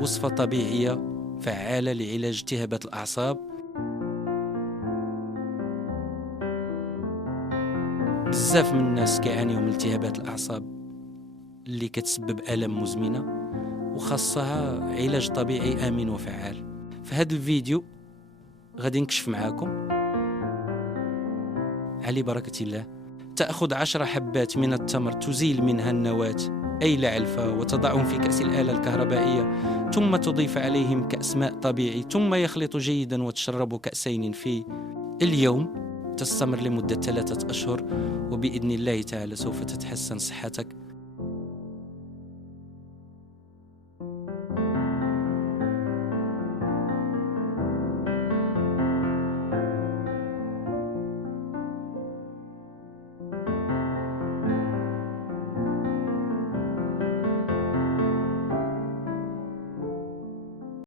وصفة طبيعية فعالة لعلاج التهابات الأعصاب. بزاف من الناس كيعانيوا من التهابات الأعصاب اللي كتسبب آلام مزمنة، وخاصها علاج طبيعي آمن وفعال. في هذا الفيديو غادي نكشف معاكم على بركة الله. تأخذ 10 حبات من التمر تزيل منها النواة أي العلفة، وتضعهم في كأس الآلة الكهربائية، ثم تضيف عليهم كأس ماء طبيعي، ثم يخلط جيدا وتشرب كأسين في اليوم. تستمر لمدة 3 أشهر، وبإذن الله تعالى سوف تتحسن صحتك